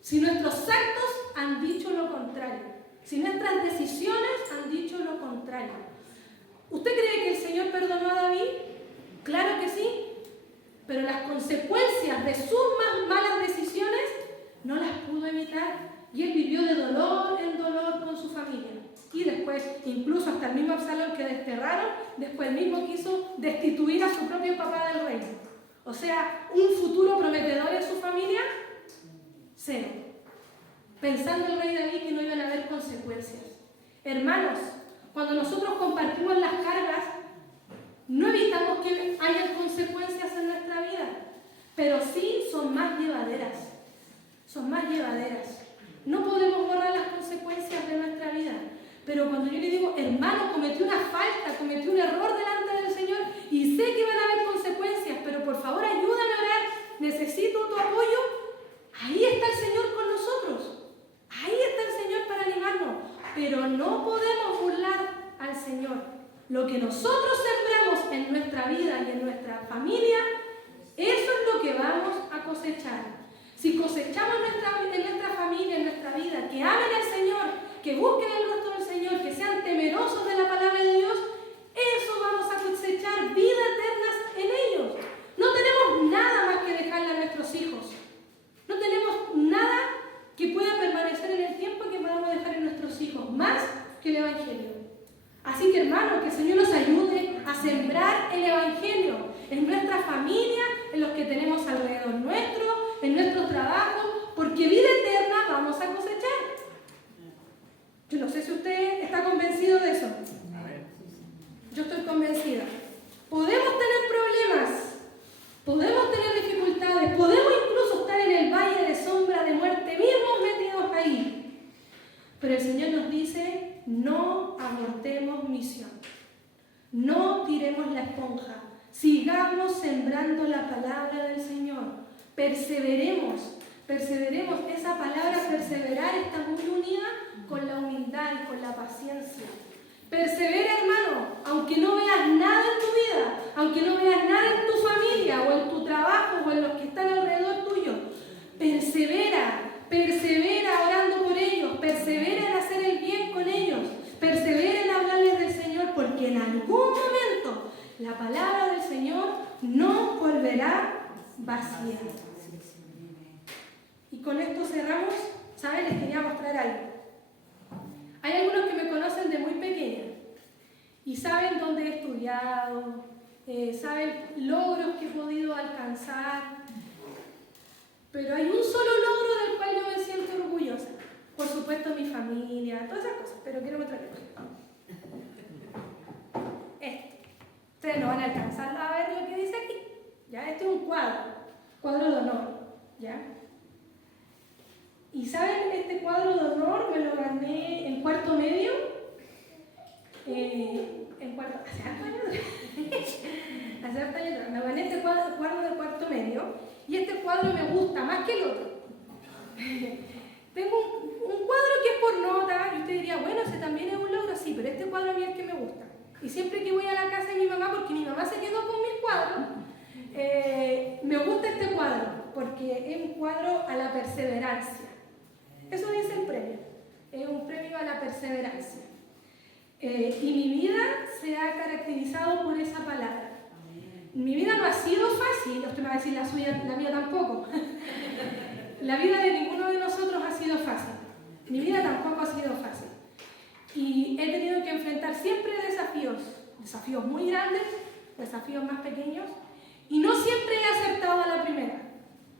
si nuestros actos han dicho lo contrario, si nuestras decisiones han dicho lo contrario. ¿Usted cree que el Señor perdonó a David? Claro que sí. Pero las consecuencias de sus más malas decisiones no las pudo evitar y él vivió de dolor en dolor con su familia. Y después, incluso hasta el mismo Absalón que desterraron, después mismo quiso destituir a su propio papá del reino. O sea, un futuro prometedor en su familia, cero. Pensando el rey David que no iban a haber consecuencias. Hermanos, cuando nosotros compartimos las cargas, no evitamos que haya consecuencias en nuestra vida, pero sí son más llevaderas. Son más llevaderas. No podemos borrar las consecuencias de nuestra vida, pero cuando yo le digo: hermano, cometí una falta, cometí un error delante del Señor y sé que van a haber consecuencias, pero por favor ayúdame a orar, necesito tu apoyo, ahí está el Señor con nosotros. Ahí está el Señor para animarnos, pero no podemos burlar al Señor. Lo que nosotros sembramos en nuestra vida y en nuestra familia, eso es lo que vamos a cosechar. Si cosechamos en nuestra familia, en nuestra vida, que amen al Señor, que busquen el rostro del Señor, que sean temerosos de la palabra de Dios, eso vamos a cosechar vida eterna en ellos. No tenemos nada más que dejarle a nuestros hijos. No tenemos nada que pueda más que el Evangelio. Así que, hermanos, que el Señor nos ayude a sembrar el Evangelio en nuestra familia, en los que tenemos alrededor nuestro, en nuestro trabajo, porque vida eterna vamos a cosechar. Yo no sé si usted está convencido de eso. Yo estoy convencida. Podemos tener problemas, podemos tener dificultades, podemos incluso estar en el valle de sombra de muerte mismos metidos ahí. Pero el Señor nos dice, no abortemos misión, no tiremos la esponja, sigamos sembrando la palabra del Señor, perseveremos. Esa palabra perseverar está muy unida con la humildad y con la paciencia. Persevera, hermano, aunque no veas nada en tu vida, aunque no veas nada en tu familia o en tu trabajo o en los que están alrededor tuyo. Persevera orando por ellos, persevera en hacer el bien con ellos, persevera en hablarles del Señor, porque en algún momento la palabra del Señor no volverá vacía. Y con esto cerramos. ¿Saben? Les quería mostrar algo. Hay algunos que me conocen de muy pequeña y saben dónde he estudiado, saben logros que he podido alcanzar, pero hay un solo logro del cual yo me siento orgullosa. Por supuesto, mi familia, todas esas cosas, pero quiero mostrarles. Ustedes no van a alcanzar a ver lo que dice aquí. ¿Ya? Este es un cuadro de honor. ¿Ya? Y ¿saben? Este cuadro de honor me lo gané en cuarto medio. Hace harto años me gané este cuadro de cuarto medio. Y este cuadro me gusta más que el otro. Tengo un cuadro que es por nota. Y usted diría, bueno, ese también es un logro. Sí, pero este cuadro a mí es el que me gusta. Y siempre que voy a la casa de mi mamá, porque mi mamá se quedó con mis cuadros, me gusta este cuadro, porque es un cuadro a la perseverancia. Eso dice el premio. Es un premio a la perseverancia. Y mi vida se ha caracterizado por esa palabra. Mi vida no ha sido fácil. Usted me va a decir la mía tampoco. La vida de ninguno de nosotros ha sido fácil. Mi vida tampoco ha sido fácil. Y he tenido que enfrentar siempre desafíos muy grandes, desafíos más pequeños, y no siempre he acertado a la primera.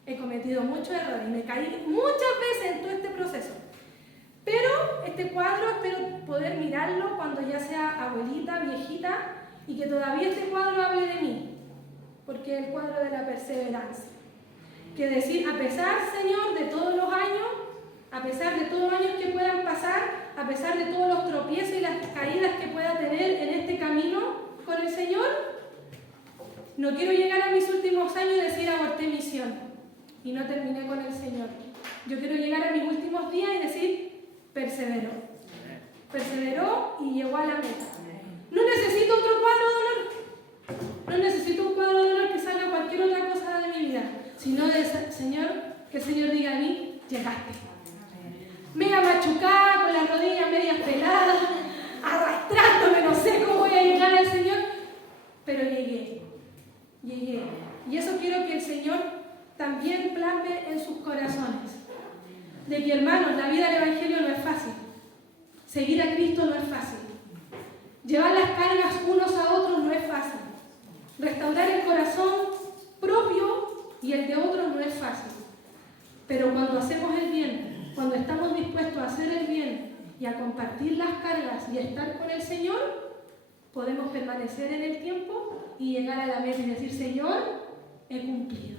He cometido muchos errores y me caí muchas veces en todo este proceso. Pero este cuadro espero poder mirarlo cuando ya sea abuelita, viejita, y que todavía este cuadro hable de mí, porque es el cuadro de la perseverancia. Que decir, a pesar, Señor, de todos los años, a pesar de todos los años que puedan pasar, a pesar de todos los tropiezos y las caídas que pueda tener en este camino con el Señor, no quiero llegar a mis últimos años y decir aborté misión y no terminé con el Señor. Yo quiero llegar a mis últimos días y decir perseveró y llegó a la meta. No necesito otro cuadro de honor, no necesito un cuadro de honor que salga cualquier otra cosa de mi vida, sino del Señor, que el Señor diga a mí, llegaste. Media machucada, con las rodillas medias peladas, arrastrándome, no sé cómo voy a llegar al Señor, pero llegué. Y eso quiero que el Señor también plasme en sus corazones. De que, hermanos, la vida del Evangelio no es fácil. Seguir a Cristo no es fácil. Llevar las cargas unos a otros no es fácil. Restaurar el corazón propio y el de otros no es fácil. Pero cuando hacemos el bien, cuando estamos dispuestos a hacer el bien y a compartir las cargas y a estar con el Señor, podemos permanecer en el tiempo y llegar a la meta y decir, Señor, he cumplido.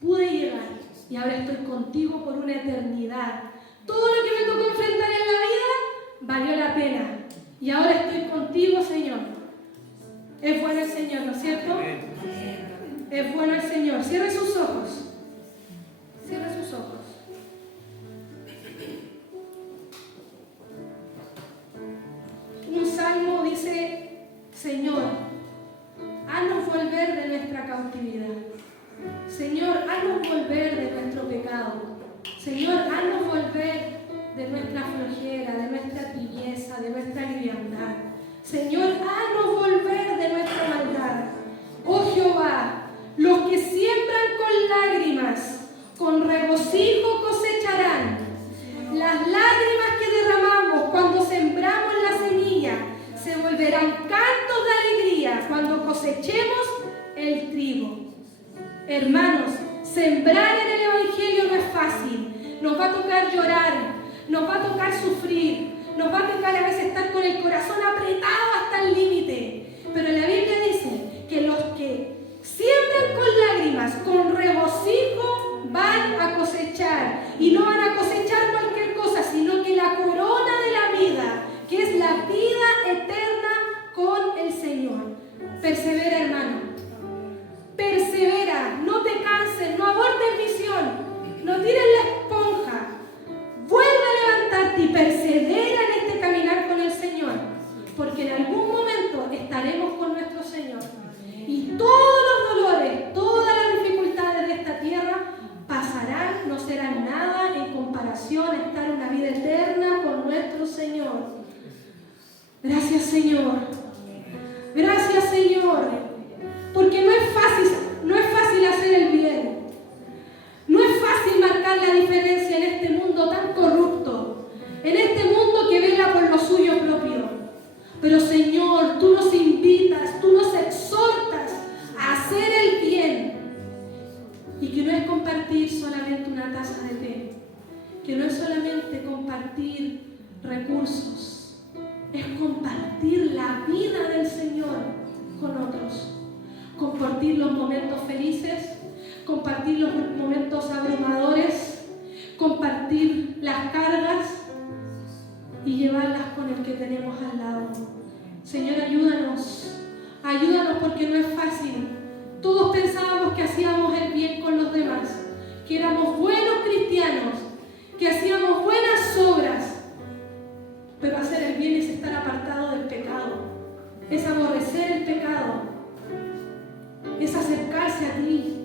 Pude llegar y ahora estoy contigo por una eternidad. Todo lo que me tocó enfrentar en la vida valió la pena. Y ahora estoy contigo, Señor. Es bueno el Señor, ¿no es cierto? Es bueno el Señor. Cierre sus ojos. Cierre sus ojos. Un salmo dice, Señor, haznos volver de nuestra cautividad. Señor, haznos volver de nuestro pecado. Señor, haznos volver de nuestra flojera, de nuestra tibieza, de nuestra liviandad. Señor, haznos volver de nuestra maldad. Oh Jehová, los que siembran con lágrimas, con regocijo cosecharán. Las lágrimas que derramamos cuando sembramos Nos va a tocar llorar, nos va a tocar sufrir, nos va a tocar a veces estar con el corazón apretado hasta el límite. Pero la Biblia dice que los que siembran con lágrimas, con regocijo, van a cosechar. Y no van a cosechar cualquier cosa, sino que la corona de la vida, que es la vida eterna con el Señor. Persevera, hermano. Persevera, no te canses, no abortes misión. No tires la esponja, vuelve a levantarte y persevera en este caminar con el Señor, porque en algún momento estaremos con nuestro Señor. Y todos los dolores, todas las dificultades de esta tierra pasarán, no serán nada en comparación a estar en una vida eterna con nuestro Señor. Gracias, Señor. Gracias, Señor, porque no es fácil hacer el bien. No es fácil marcar la diferencia en este mundo tan corrupto, en este mundo que vela por lo suyo propio. Pero Señor, tú nos invitas, tú nos exhortas a hacer el bien. Y que no es compartir solamente una taza de té, que no es solamente compartir recursos, es compartir la vida del Señor con otros. Compartir los momentos felices, compartir los momentos abrumadores, compartir las cargas y llevarlas con el que tenemos al lado. Señor, ayúdanos porque no es fácil. Todos pensábamos que hacíamos el bien con los demás, que éramos buenos cristianos, que hacíamos buenas obras, pero hacer el bien es estar apartado del pecado, es aborrecer el pecado, es acercarse a ti,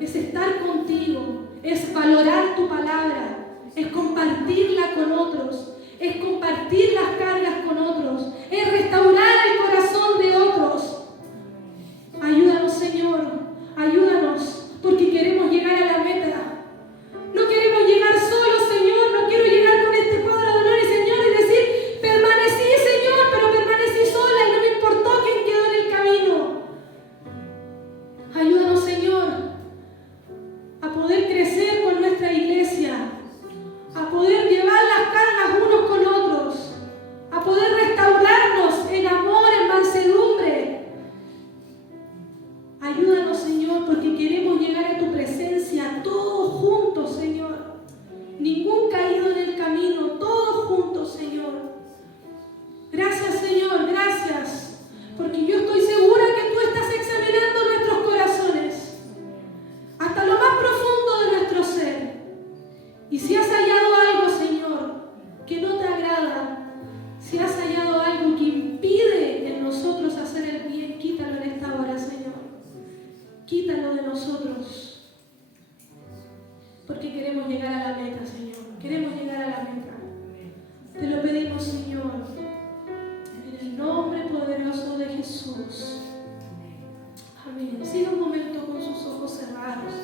es estar contigo, es valorar tu palabra, es compartirla con otros, es compartir las cargas con otros, es restaurar el corazón de otros. Ayúdanos, Señor, ayúdanos, porque queremos llegar a la meta. No queremos llegar solos, Señor, no quiero llegar con este cuadro de honor y Señor y decir, permanecí, Señor, pero permanecí sola y no me importó quién quedó en el camino. Ayúdanos, Señor, a poder crecer con nuestra iglesia, a poder llevar las cargas unos con otros, a poder restaurarnos en amor, en mansedumbre. Ayúdanos, Señor, porque queremos llegar a tu presencia todos juntos, Señor. Ningún caído en el camino, todos juntos, Señor. Gracias, Señor, gracias, porque yo estoy segura que tú estás examinando nuestros corazones hasta lo más profundo de nuestro ser. Y si has hallado algo, Señor, que no te agrada, si has hallado algo que impide en nosotros hacer el bien, quítalo en esta hora, Señor. Quítalo de nosotros, porque queremos llegar a la meta, Señor. Queremos llegar a la meta. Te lo pedimos, Señor, en el nombre poderoso de Jesús. Amén. Siga un momento con sus ojos cerrados.